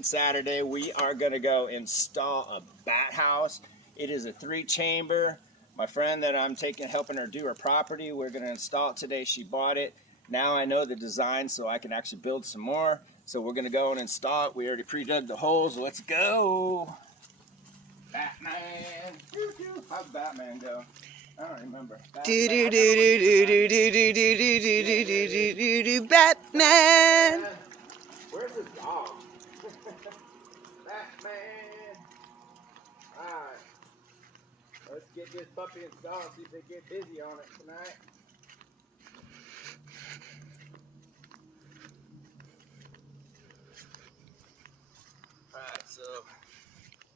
Saturday we are going to go install a bat house. It is a 3-chamber. My friend that I'm helping her do her property, we're going to install it today. She bought it. Now I know the design, so I can actually build some more. So we're going to go and install it. We already pre-dug the holes. Let's go. Batman. How'd Batman go? I don't remember. Batman. Where's the dog? Batman. Alright. Let's get this puppy installed, see if they get busy on it tonight. Alright, so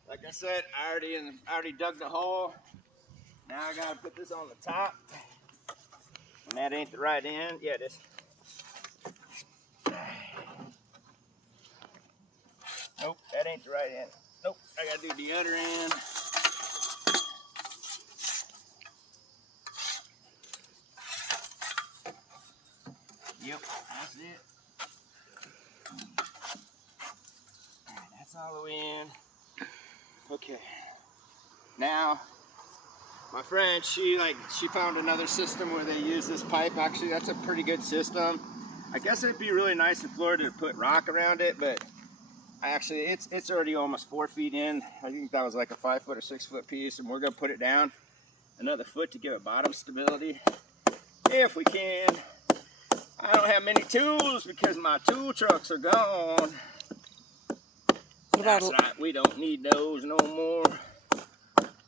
like I said, I already dug the hole. Now I gotta put this on the top. And that ain't the right end. Yeah, it is. Nope, that ain't the right end. Nope, I gotta do the other end. Yep, that's it. That's all the way in. Okay. Now, my friend, she found another system where they use this pipe. Actually, that's a pretty good system. I guess it'd be really nice in Florida to put rock around it, but actually it's already almost 4 feet in. I think that was like a 5 foot or 6 foot piece, and we're gonna put it down another foot to give it bottom stability if we can. I don't have many tools because my tool trucks are gone. That's right, we don't need those no more.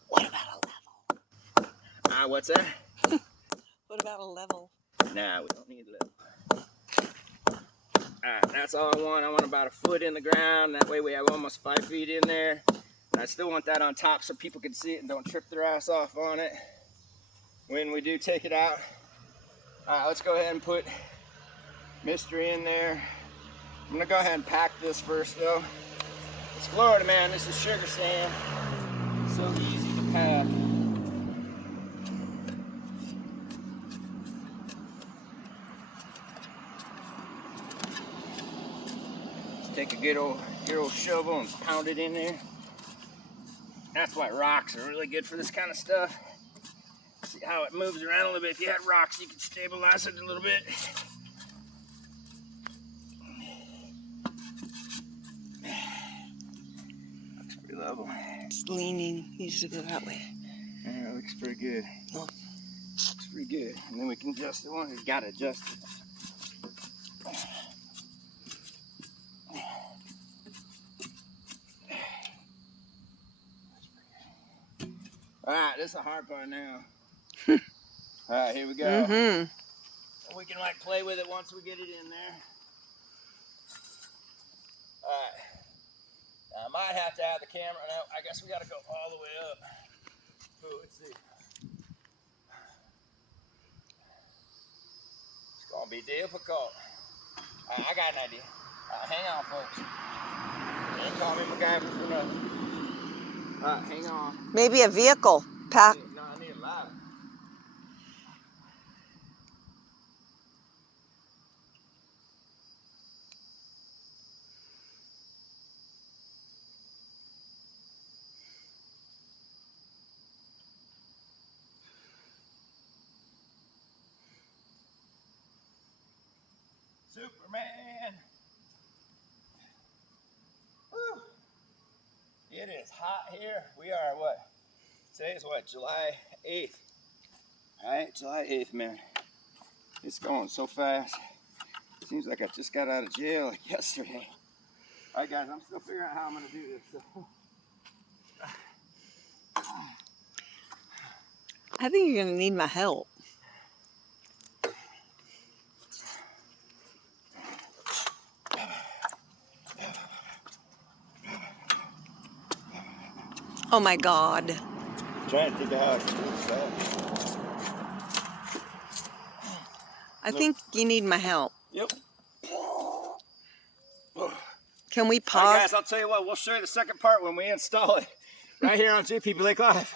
What about a level? What's that? What about a level? Nah, we don't need a level. Alright, that's all I want. I want about a foot in the ground. That way we have almost 5 feet in there. And I still want that on top so people can see it and don't trip their ass off on it when we do take it out. Alright, let's go ahead and put Mystery in there. I'm gonna go ahead and pack this first though. It's Florida, man. This is sugar sand. It's so easy to pack. Just take a good old shovel and pound it in there. That's why rocks are really good for this kind of stuff. See how it moves around a little bit. If you had rocks, you could stabilize it a little bit. Looks pretty level. It's leaning. Needs to go that way. Yeah, it looks pretty good. Oh. Looks pretty good. And then we can adjust the one. We've got to adjust it. Alright, this is the hard part now. Alright, here we go. Mm-hmm. We can like play with it once we get it in there. Alright. I might have to have the camera. Now, I guess we got to go all the way up. Ooh, let's see. It's going to be difficult. Alright, I got an idea. Hang on, folks. You ain't call me MacGyver for nothing. Alright, hang on. Maybe a vehicle. Pack. No, I need a ladder. Superman! Woo. It is hot here. We are what? Today is what? July 8th. Alright, July 8th, man. It's going so fast. Seems like I just got out of jail like yesterday. Alright guys, I'm still figuring out how I'm gonna do this. So. I think you're gonna need my help. Oh my God. I'm trying to think of how I can do this. I think you need my help. Yep. Can we pause? Alright guys, I'll tell you what, we'll show you the second part when we install it. Right here on JP Blake Live.